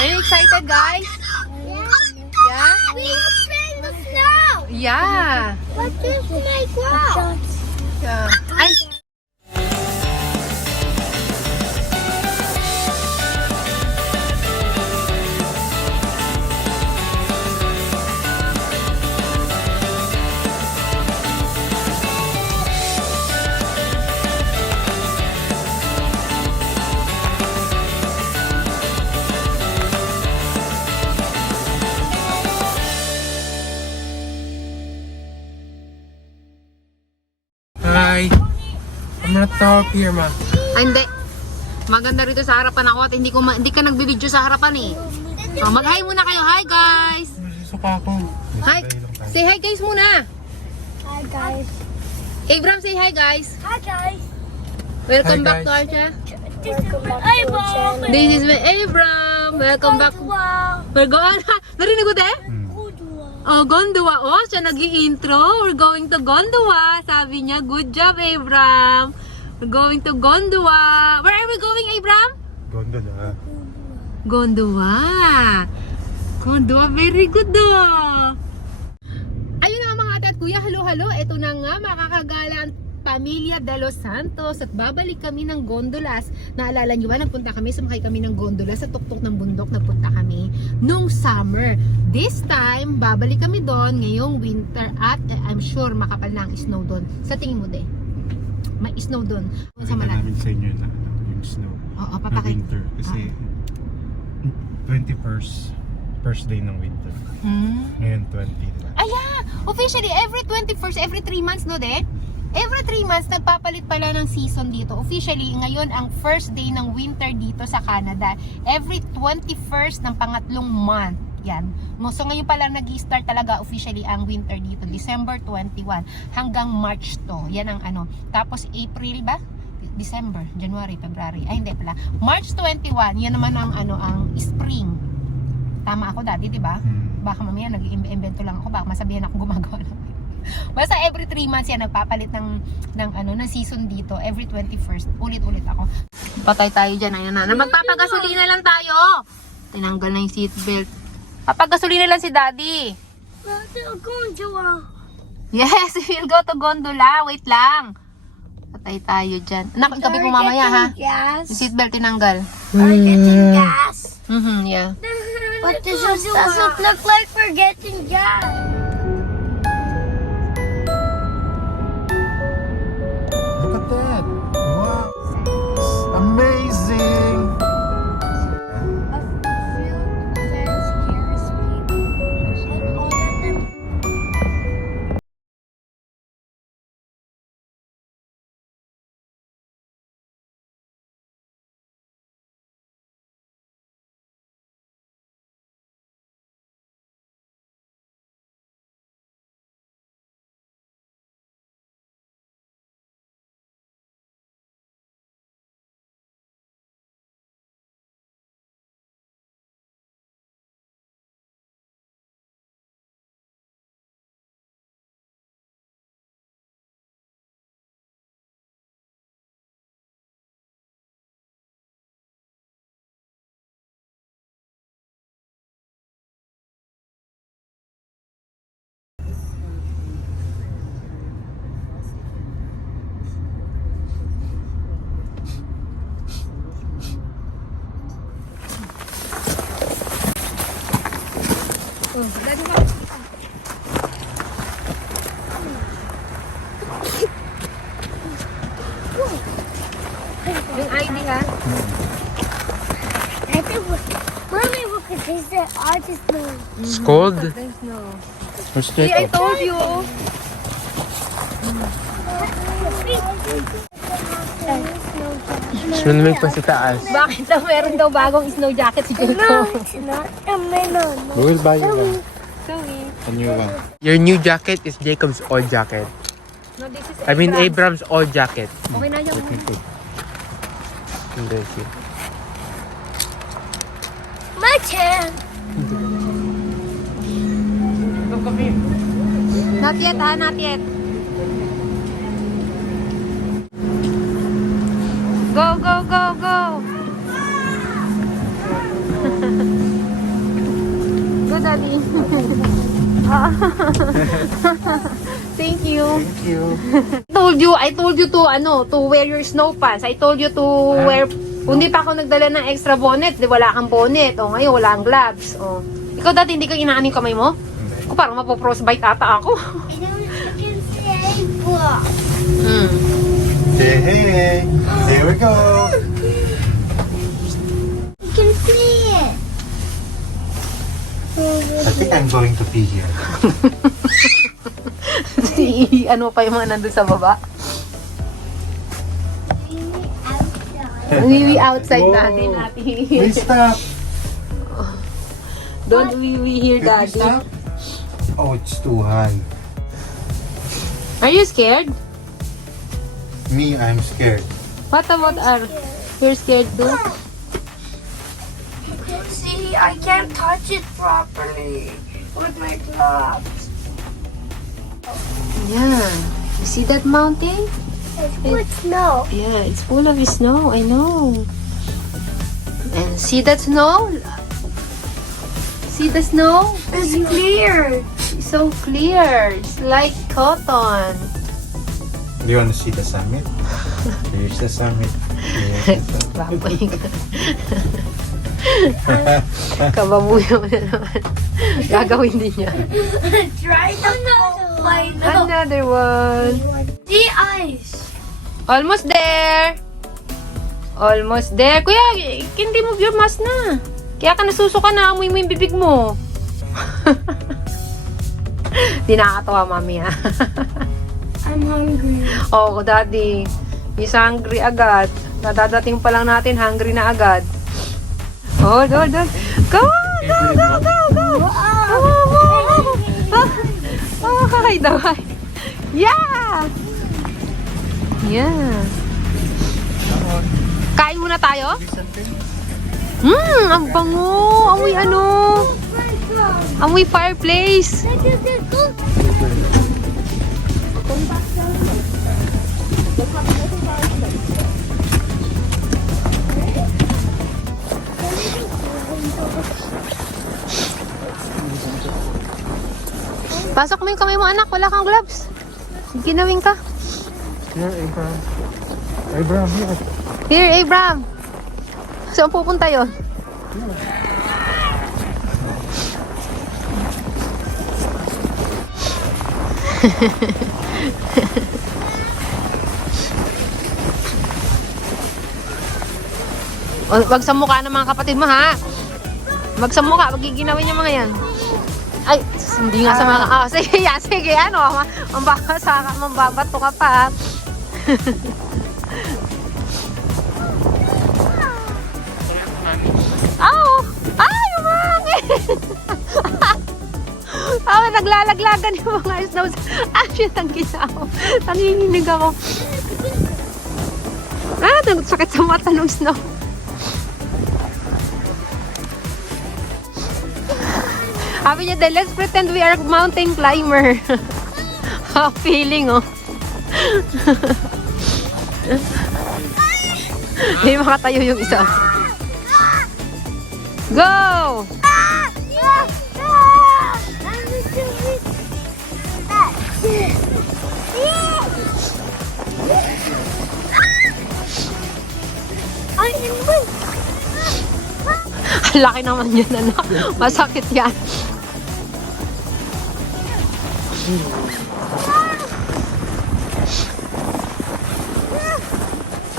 Are you excited, guys? Yeah? We are playing the snow. Yeah. But this is my ground. Yeah. Ay! Hi! I'm gonna talk here, ma. Ay, hindi. Maganda rito sa harapan ako at hindi ka nagbibideo sa harapan eh. Oh, mag-hi muna kayo. Hi, guys! Suka ako. Hi! Say hi, guys muna! Hi guys. Abram, say hi, guys! Hi guys. Welcome Hi, back guys. to our channel. This is my eyeball. This is my Abram! Welcome back. Wow. We're going... Narinig ko, te? Wow. Oh, Gondwa. Oh, siya nag-i-intro. We're going to Gondwa. Sabi niya, good job, Abram. We're going to Gondwa. Where are we going, Abram? Gondola. Gondwa. Gondwa, very good do. Ayun na nga mga ate at kuya, halo-halo. Ito na nga, makakagala ang Pamilya de los Santos at babalik kami ng gondolas. Naalala nyo ba, nagpunta kami, sumakay kami ng gondola sa tuktok ng bundok, nagpunta kami nung summer. This time, babalik kami doon ngayong winter at I'm sure makapal na ang snow doon. Sa tingin mo, de? May snow doon. Sa Pakita namin sa inyo na yung snow. Oo, Na papakita. winter. Kasi 21st first day ng winter. Ngayon 20 na. Ayan! Officially, every 21st, every 3 months, no, de? Every 3 months, nagpapalit pala ng season dito. Officially, ngayon ang first day ng winter dito sa Canada. Every 21st ng pangatlong month. Yan. So ngayon pala nag-start talaga officially ang winter dito. December 21 hanggang March to. Yan ang ano. Tapos April ba? December, January, February. Ay, hindi pala. March 21, yan naman ang ano, ang spring. Tama ako dati, di ba? Baka mamaya nag-invento lang ako, baka masabihan ako gumagawa lang. Basta every 3 months yan nagpapalit ng season dito. Every 21st, ulit-ulit ako. Patay tayo diyan, ayun na. Magpapagasolina lang tayo. Tinanggal na yung seatbelt. Papagasolina lang si Daddy. Gondola. Yes, we'll go to gondola. Wait lang. Patay tayo diyan. Anak, ikabi mo mamaya ha. Gas. Yung seatbelt tinanggal. We're getting gas. Yeah. But this doesn't look like we're getting gas. Look at that! Wow! Amazing! Yung ID ha. I think Mommy, look at this. I just know. It's cold. There's no. Let's See, I told you. Swimming pa sa taas. Bakit daw meron daw bagong snow jacket si Julto? No, it's not a melon. We will buy you one. Sorry. A new one. Your new jacket is Jacob's old jacket. No, this is I mean Abrams. Abram's old jacket. Okay na yung... Hindi siya. My turn. Not yet ha, not yet. Go, go, go, go! Daddy. Thank you. Thank you. I told you to wear your snow pants. I told you to wear, kung di pa ako nagdala ng extra bonnet, di wala kang bonnet. O ngayon, wala kang gloves. O. Ikaw dati, hindi ka inaan yung kamay mo? O parang mapoprosbite ata ako. I can say book. Say hey. Here we go. You can see it. I think I'm going to pee here. Ano pa yung mga nandun sa baba? Wiwi outside Whoa. natin, Ate. Please stop. Don't wiwi here, Please Daddy. stop. Oh, it's too high. Are you scared? Me, I'm scared. What about you're scared too? See, I can't touch it properly with my gloves. Yeah. You see that mountain? It's snow. Yeah, it's full of snow. I know. And see that snow? See the snow? It's clear. It's so clear. It's like cotton. Do you want to see the summit? Here's the summit. Here's the summit. Baboy ka. Kababuyo mo na naman. Gagawin din niya. Try to play Another one. the ice. Almost there. Almost there. Kuya, hindi mo your mask na. Kaya ka nasusuka na. Amoy mo yung bibig mo. Di nakakatawa, mami, ha? I'm hungry. Oo, daddy. He's hungry agad. Nadadating pa lang natin, hungry na agad. Oh, go. Go! Oh, hi, daway. Yeah! Yeah. Kain muna tayo? Ang bango. Amoy ano? Amoy fireplace. Pasok mo yung kamay mo, anak. Wala kang gloves. Ginawin ka. Here, Abraham. Abraham, here. Here, Abram. Saan pupunta yun? Wag sa mukha ng mga kapatid mo, ha? Wag sa mukha. Wag giginawin yung mga yan. Ay, hindi nga sa mga... sige, yan, sige, ano. Mambabato ka pa, ha? Ay, umangin! Naglalaglagan yung mga snows. Shit, ang ginawa. Nanginginig ako. Sakit sa mata ng snow. Sabi niya, let's pretend we are mountain climber. Feeling, oh. Hindi makatayo yung isa. Go! Laki naman yan, anak. Masakit yan.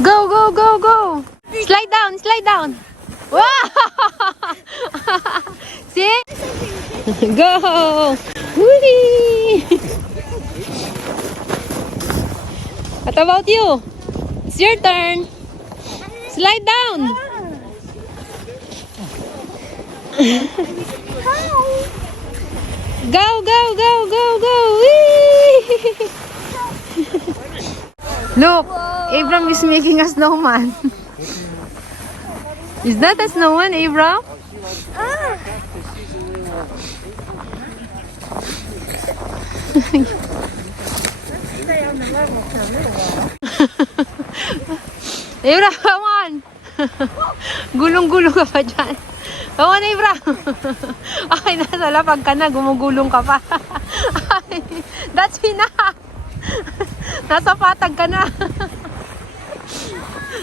Go! Slide down! Wow! See? Go! Whee! What about you? It's your turn. Slide down. Go! Whee! Look, Abram is making a snowman. Is that a snowman, Abram? Abram, come on! Gulong-gulong ka pa dyan. Oo na, Ibra. Ay, nasa lapag ka na. Gumugulong ka pa. Ay, that's enough. Nasa patag ka na.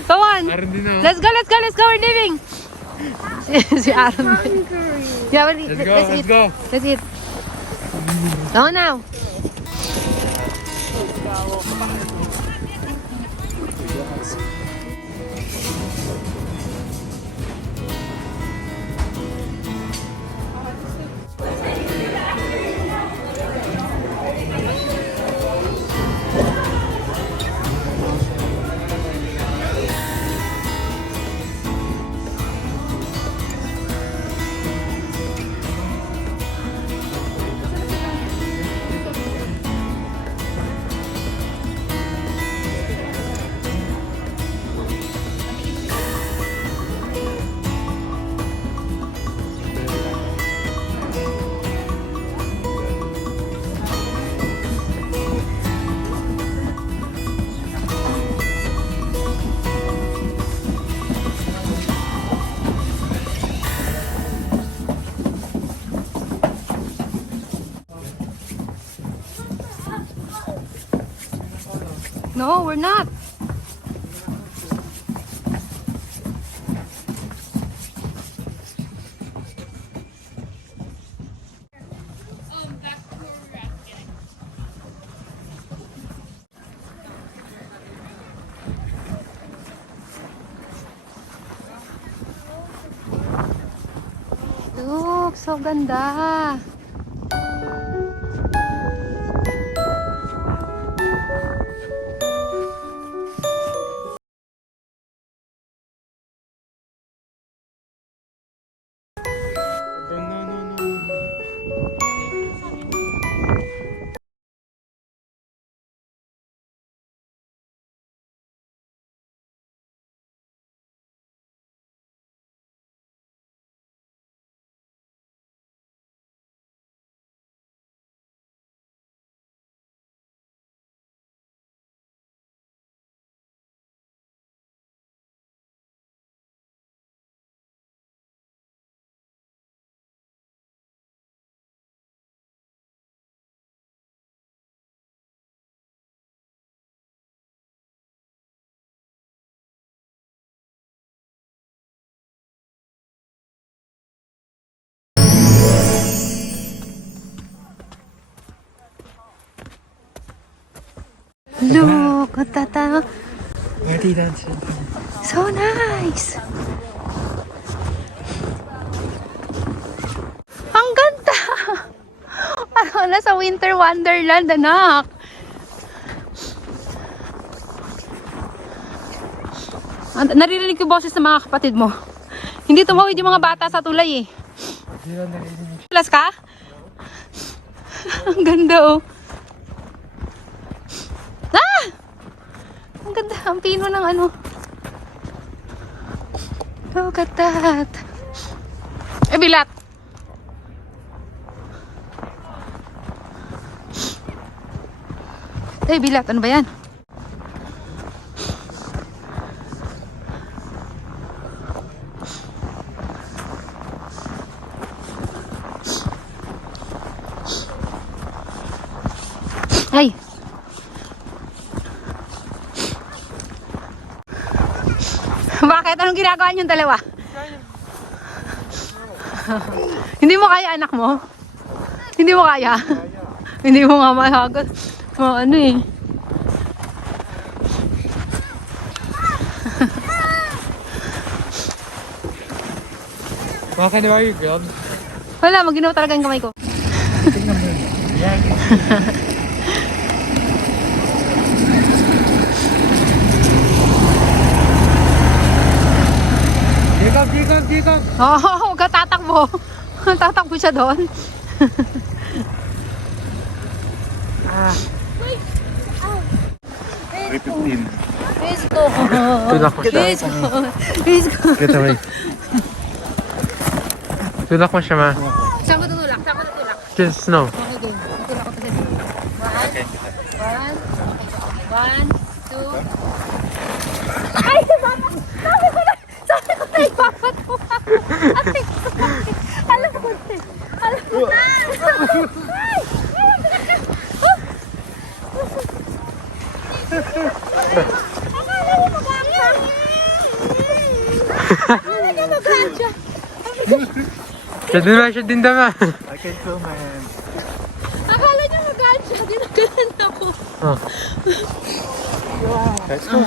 Come on. Let's go, let's go, let's go. We're leaving. Si Aaron. Yeah, let's eat. go. Let's eat. Go now. No, we're not. Look, so ganda. Look at that. Party dance. So nice. Ang ganda. Parang nasa winter wonderland, anak. Naririnig ko boses ng mga kapatid mo. Hindi tumawid yung mga bata sa tulay eh. Plus ka? Ang ganda oh. Ah! Ang ganda. Ang pino ng ano. Look at that. Eh, bilat. Eh, bilat. Ano ba yan? Ay! Bakit? Anong ginagawa niyong dalawa? Hindi mo kaya, anak mo? Hindi mo kaya? Hindi mo nga mahagot. Mga ano eh. Bakit na yung gloves? Wala, maginaw talaga yung kamay ko. Tingnan mo yun. Yan. Jikab! Oo, huwag ka tatakbo. Tatakbo siya doon. Ah. 3:15. Let's go. Tulak mo siya. Let's go. Let's go. Get away. Tulak mo siya, ma. Saan ko tutulak? Saan ko tutulak? Just snow. Okay, game. Tutulak ko pa sa dito. One, two. Ay, sabi ko na ipapat mo. Ay, Siya din dama. I can feel my hand. Akala niya mag-gansya. Dinagalan ako. Let's go.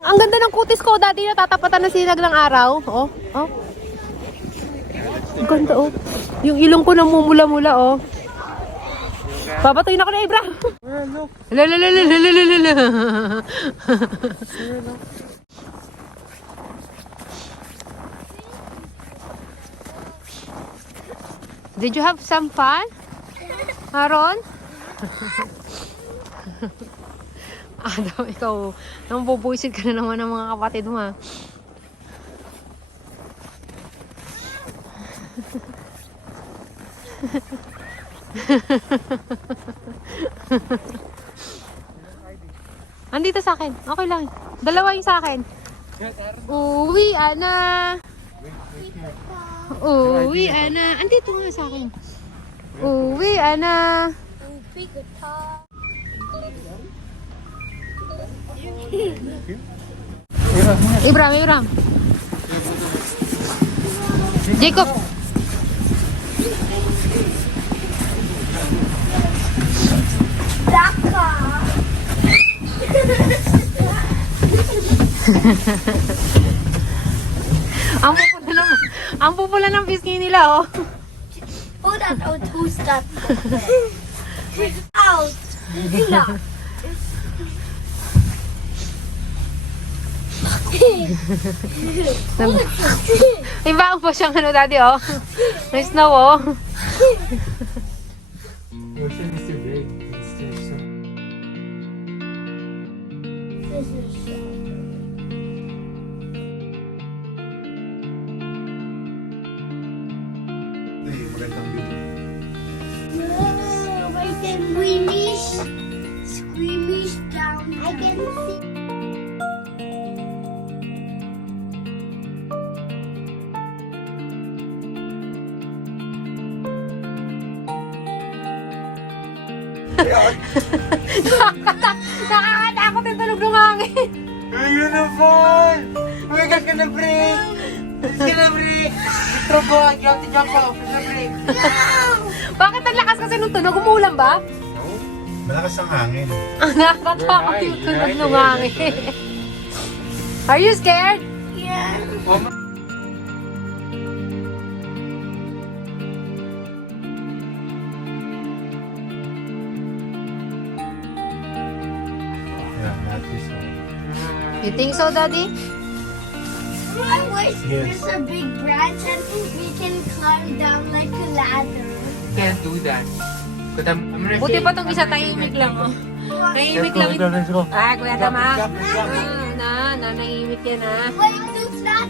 Ang ganda ng kutis ko. Dati natatapatan na sinag ng araw. Oh. Oh. Ang ganda oh. Yung ilong ko namumula-mula oh. Papatuyin ako na Ibra. Lalalalalalala. Did you have some fun? Aaron? Adam, ikaw, nang bubuisit ka na naman ng mga kapatid mo ha. Andito sa akin. Okay lang. Dalawa yung sa akin. Uwi, ana. Uwi, ana. Andito nga sa akin. Uwi, ana. Ibram. Jacob. Ang pupula ng pisngi nila, oh. Oh, that's out. Who's that? Out. Enough. May baong po siyang ano, daddy, oh. May snow, oh. Ocean is too big. It's just so... This is Magandang video. I can squeamish down. I can see. Nakakatakot yung tunog ng hangin. Ayun na fall! Oh my God, gonna break! It's gonna break! Throw go, you have to jump off. It's gonna break. Bakit ang lakas kasi nung tunog? Umuulan ba? Malakas ang hangin. Ang nakakatakot yung tunog ng hangin. Are you scared? Yeah. Oh my... Yeah, not this one. You think so, daddy? I wish Yes. there's a big branch and we can climb down like a ladder. Can't do that. But I'm gonna Buti say- pa tong isa, tahimik lang, oh. Tahimik lang. Let's go. Ah, Kuya Tama. Jump, jump. Nahimik yan, ha. Wait, do that.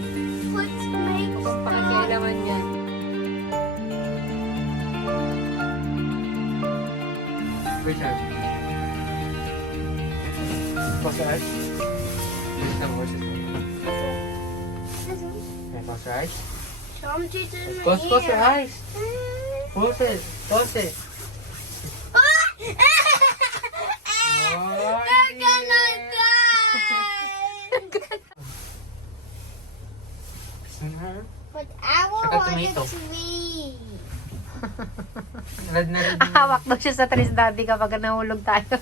Let's make Pakikialaman yan. Which one? Close your eyes. There's some voices. Okay, close your eyes. Some teachers in Close your here. eyes. Close it. Close it. They're gonna die. But I will Saka want it tomato. sweet. Red na red. Hawak daw siya sa tris, daddy, kapag nahulog tayo.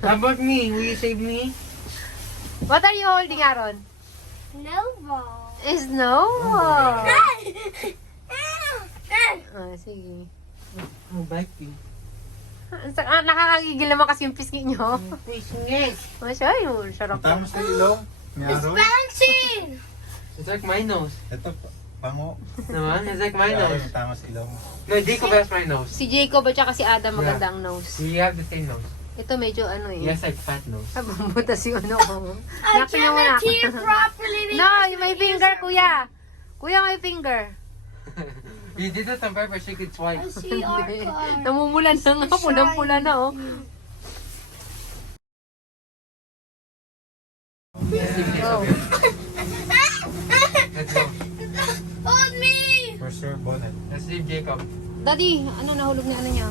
How about me? Will you save me? What are you holding, Aaron? No ball. Is no. Ah, Ah, sige. Oh, bite you. Nakakagigil naman kasi yung pisngi nyo. Please, yes. Masya, yun. Sarap. Tama sa ilong. May it's araw. bouncing. It's like my nose. Ito, pango. Naman, it's like my nose. Tama sa ilong. No, Jacob has my nose. Si Jacob at saka si Adam maganda ang nose. We have the same nose. Ito medyo ano He eh. has like fat nose. Butas yung ano ko. I Nakita niyo muna. cannot hear properly. No, may finger, kuya. Kuya, may finger. We did it on purpose, shake it I twice. see our car. Namumulan na nga, pulang-pula na oh. Go. Let's go. Hold me. First your bonnet. Let's leave Jacob. Daddy, ano nahulog na ano niya?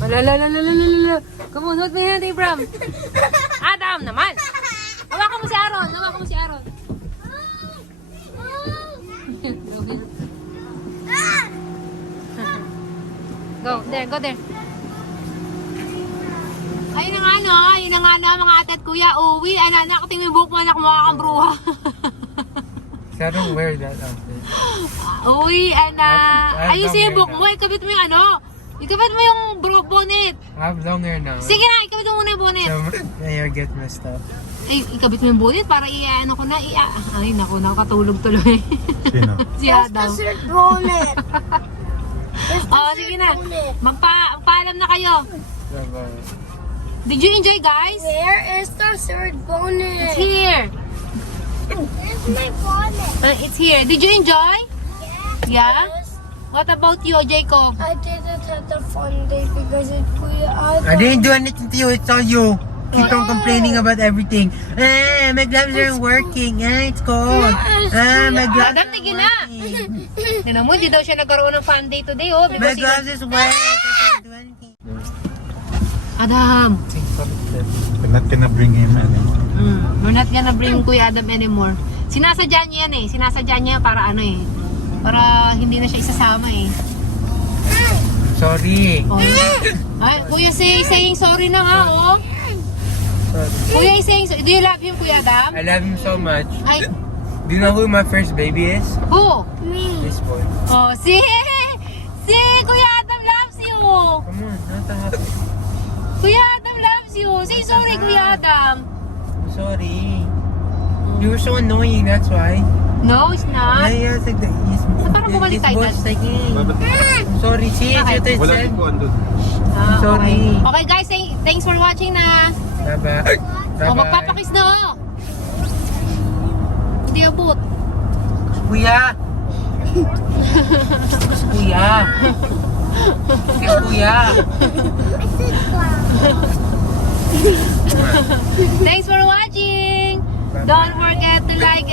Alalalalala. Come on, hold my hand, Abram. Adam naman. Hawakan mo si Aaron. Aaron, nawa ko si Aaron. Go there. Ayun na nga mga ate at kuya, uwi. Nakating yung buhok mo, anak, mukha kang bruha. I don't wear that outfit. Uwi, ayusin yung buhok mo, ikabit mo yung ikabit mo yung bonnet. I have long hair now. Sige na, ikabit mo muna yung bonnet. So, my hair gets messed up. Ay, ikabit mo yung bonnet para ko na, ay naku, nakatulog tuloy. Sino? Si That's Adam. the third bonnet. Sige na, magpaalam na kayo. Bye-bye. Did you enjoy, guys? Where is the third bonnet? It's here. Where's my bonnet? It's here. Did you enjoy? Yeah? Yes. What about you, Jacob? I didn't have a fun day because I didn't do anything to you, it's all you. Keep on complaining about everything. My gloves aren't working. It's cold. My gloves Adam, tigil na. Tinan mo, hindi daw siya nagkaroon ng fun day today, oh. My Because gloves is wet. I can't do anything. Adam, We're not gonna bring him anymore. we're not gonna bring Kuya Adam anymore. Sinasadya niya yan eh. Sinasadya niya para para hindi na siya isasama eh. Sorry. Oh. Ay, Kuya saying sorry na nga, oh. Sorry. Kuya is saying sorry. Do you love him, Kuya Adam? I love him so much. Ay, Do you know who my first baby is? who? This boy. Oh, si Kuya Adam loves you. Come on, not that happy. Kuya Adam loves you. Say sorry, Kuya Adam. I'm sorry. You were so annoying, that's why. No, it's not. It's like parang bumalik tayo, voice Dad? like, I'm sorry, see, Okay. it's Wala said. din po andun. Sorry. Okay guys, thanks for watching na. Bye-bye. O, magpapakiss na, oh. Hindi abot. Kuya! Kuya! Kiss Kuya! Thanks for watching. Don't forget to like